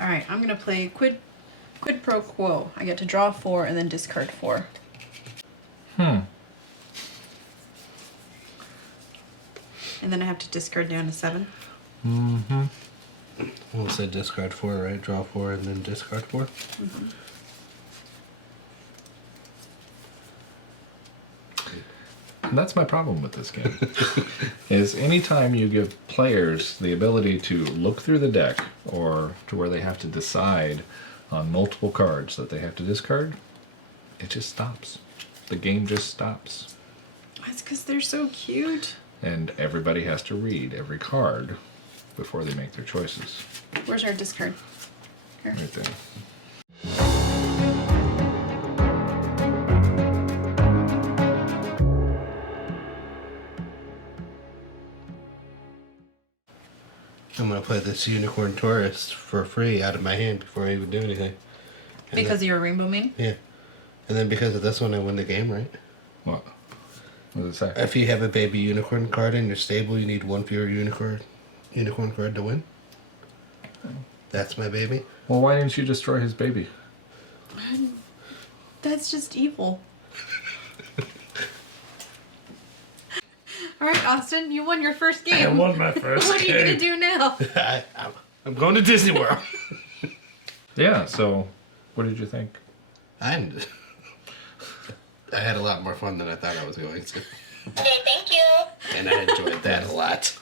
All right, I'm gonna play quid pro quo. I get to draw 4 and then discard 4. And then I have to discard down to 7. We'll say discard 4, right? Draw 4 and then discard 4. And that's my problem with this game. Is anytime you give players the ability to look through the deck or to where they have to decide on multiple cards that they have to discard, it just stops. The game just stops. That's because they're so cute. And everybody has to read every card before they make their choices. Where's our discard? Here. Right there. I'm gonna play this Unicorn Tourist for free out of my hand before I even do anything. And Because of your rainbow main? yeah. And then because of this one, I win the game, right? What? What does it say? If you have a baby unicorn card in your stable, you need one fewer unicorn card to win. That's my baby. Well, why didn't you destroy his baby? That's just evil. All right, Austin, you won your first game. I won my first What are you gonna do now? I'm going to Disney World. Yeah, so what did you think? I had a lot more fun than I thought I was going to. Okay, thank you. And I enjoyed that a lot.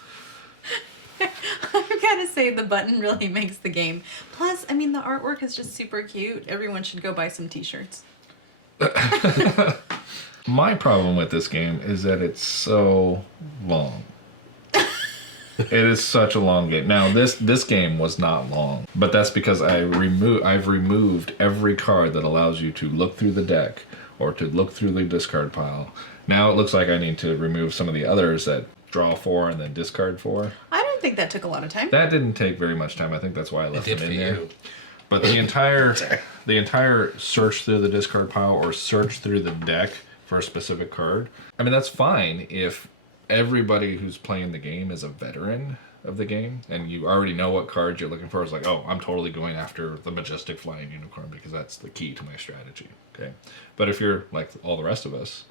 I gotta say, the button really makes the game. Plus, I mean, the artwork is just super cute. Everyone should go buy some t-shirts. My problem with this game is that it's so long. It is such a long game. Now, this game was not long, but that's because I've removed every card that allows you to look through the deck or to look through the discard pile. Now it looks like I need to remove some of the others that draw 4 and then discard 4. I don't think that took a lot of time. That didn't take very much time. I think that's why I left It did them for in there. you. But the entire search through the discard pile or search through the deck for a specific card, I mean, that's fine if everybody who's playing the game is a veteran of the game and you already know what cards you're looking for. It's like, oh, I'm totally going after the majestic flying unicorn because that's the key to my strategy. Okay. But if you're like all the rest of us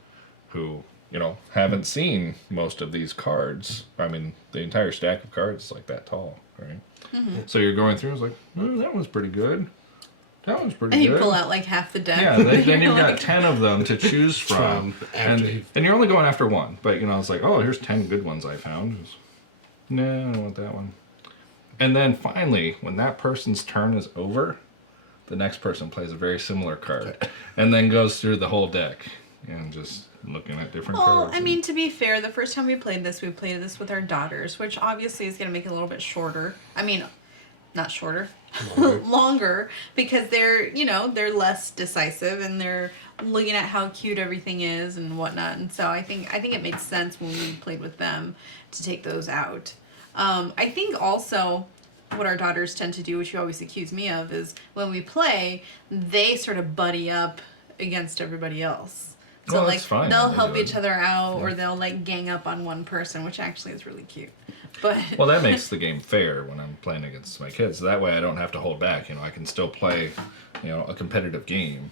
who, you know, haven't seen most of these cards, I mean, the entire stack of cards is like that tall, right? Mm-hmm. So you're going through, it's like, oh, that one's pretty good. That one's pretty And good. you pull out like half the deck. Yeah, then you've got 10 of them to choose from. And you're only going after one. But, you know, it's like, oh, here's 10 good ones I found. No, I don't want that one. And then finally, when that person's turn is over, the next person plays a very similar card. And then goes through the whole deck. And just looking at different Well, cards. I mean, to be fair, the first time we played this with our daughters, which obviously is going to make it a little bit shorter. I mean, not shorter, longer, because they're, you know, they're less decisive and they're looking at how cute everything is and whatnot. And so I think it made sense when we played with them to take those out. I think also what our daughters tend to do, which you always accuse me of, is when we play, they sort of buddy up against everybody else. So Well, like that's fine. they'll They help do it. each other out, or they'll like gang up on one person, which actually is really cute. But Well, that makes the game fair when I'm playing against my kids. That way I don't have to hold back. You know, I can still play, you know, a competitive game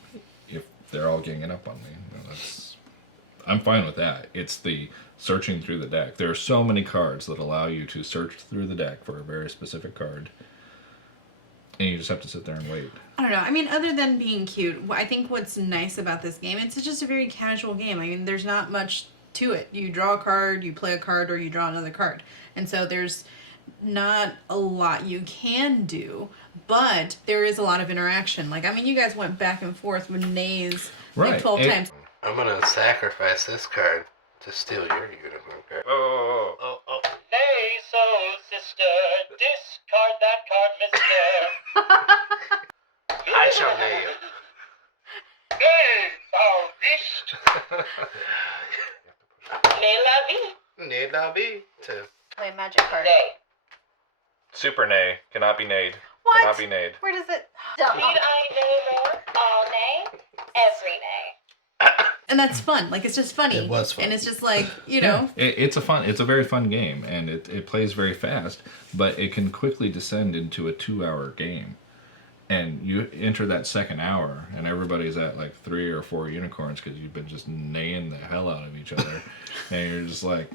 if they're all ganging up on me. You know, I'm fine with that. It's the searching through the deck. There are so many cards that allow you to search through the deck for a very specific card. And you just have to sit there and wait. I don't know. I mean, other than being cute, I think what's nice about this game, it's just a very casual game. I mean, there's not much to it. You draw a card, you play a card, or you draw another card. And so there's not a lot you can do, but there is a lot of interaction. Like, I mean, you guys went back and forth with nays like Right. 12 times. I'm gonna sacrifice this card to steal your unicorn card. Oh. Oh. Nay, soul sister, discard that card, mister. I shall nay you. Nay, thou beast. Nay, la vie. Nay la vie. Play a magic card. Nay. Super nay. Cannot be nayed. What? Cannot be nayed. Where does it... Need I nay more? All nay? Every nay. And that's fun. Like, it's just funny. It was fun. And it's just like, you know... It's a very fun game, and it plays very fast, but it can quickly descend into a 2-hour game. And you enter that second hour, and everybody's at like 3 or 4 unicorns because you've been just neighing the hell out of each other. And you're just like,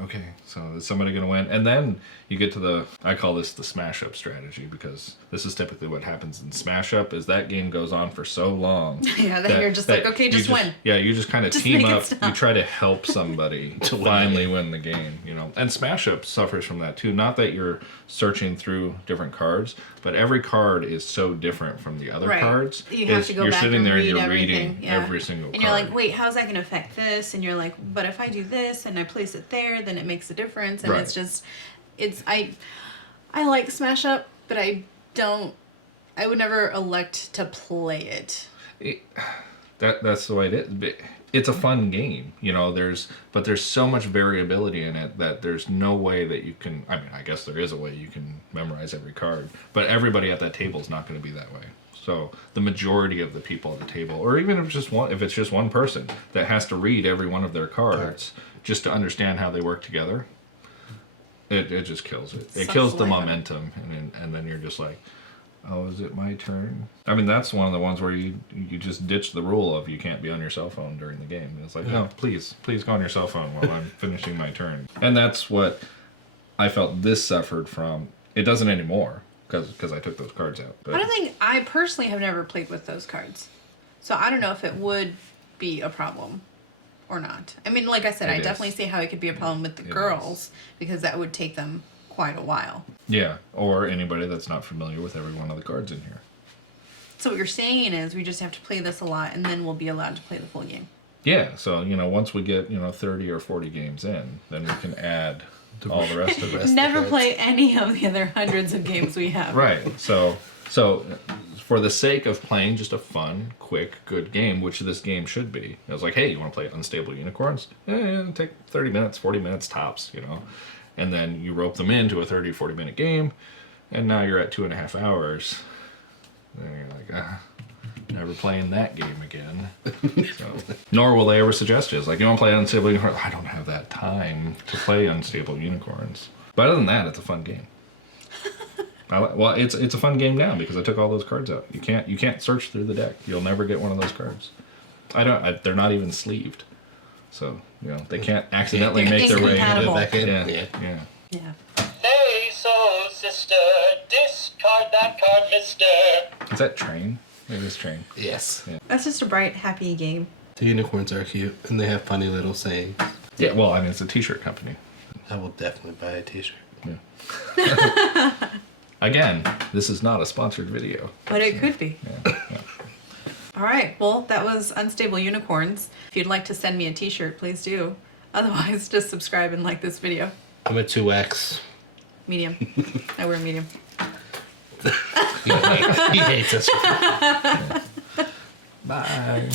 okay, so is somebody going to win? And then you get to I call this the smash up strategy, because this is typically what happens in smash up is that game goes on for so long. Yeah, that you're just like, okay, just win. Yeah, you just kind of Just team make it up. stop. You try to help somebody to finally win the game, you know. And smash up suffers from that too. Not that you're searching through different cards, but every card is so different from the other Right. cards. You have to go you're back sitting and there read and you're everything. reading Yeah. every single And card. you're like, wait, how's that going to affect this? And you're like, but if I do this and I place it there, then it makes a difference. And Right. it's just, I like Smash Up, but I would never elect to play it. That's the way it is. But it's a fun game, you know. There's so much variability in it that there's no way that you can. I mean, I guess there is a way you can memorize every card, but everybody at that table is not going to be that way. So the majority of the people at the table, or even if it's just one person that has to read every one of their cards just to understand how they work together, it just kills it. It Sucks kills the life out of it. momentum, and then you're just like, oh, is it my turn? I mean, that's one of the ones where you just ditch the rule of you can't be on your cell phone during the game. It's like, no, please go on your cell phone while I'm finishing my turn. And that's what I felt this suffered from. It doesn't anymore because I took those cards out. But I don't think, I personally have never played with those cards. So I don't know if it would be a problem or not. I mean, like I said, It I is. definitely see how it could be a problem with the It girls because that would take them quite a while. yeah, or anybody that's not familiar with every one of the cards in here. So what you're saying is we just have to play this a lot and then we'll be allowed to play the full game. Yeah, so once we get 30 or 40 games in, then we can add all the rest of it. Never cards. play any of the other hundreds of games we have. Right. So for the sake of playing just a fun, quick, good game, which this game should be, I was like, hey, you want to play Unstable Unicorns? Yeah, take 30 minutes, 40 minutes tops, And then you rope them into a 30, 40-minute game, and now you're at 2.5 hours. And you're like, never playing that game again. So, nor will they ever suggest it. It's like, you want to play Unstable Unicorns? I don't have that time to play Unstable Unicorns. But other than that, it's a fun game. It's a fun game now because I took all those cards out. You can't search through the deck. You'll never get one of those cards. They're not even sleeved, so they can't accidentally They're make their way incompatible. Back in. Yeah. Yeah. Hey, soul sister, discard that card, mister. Is that Train? It is Train. Yes. Yeah. That's just a bright, happy game. The unicorns are cute, and they have funny little sayings. Yeah. Well, I mean, it's a T-shirt company. I will definitely buy a t-shirt. Yeah. Again, this is not a sponsored video. But it could be. Yeah. All right. Well, that was Unstable Unicorns. If you'd like to send me a t-shirt, please do. Otherwise, just subscribe and like this video. I'm a 2X. Medium. I wear medium. He hates us. Bye.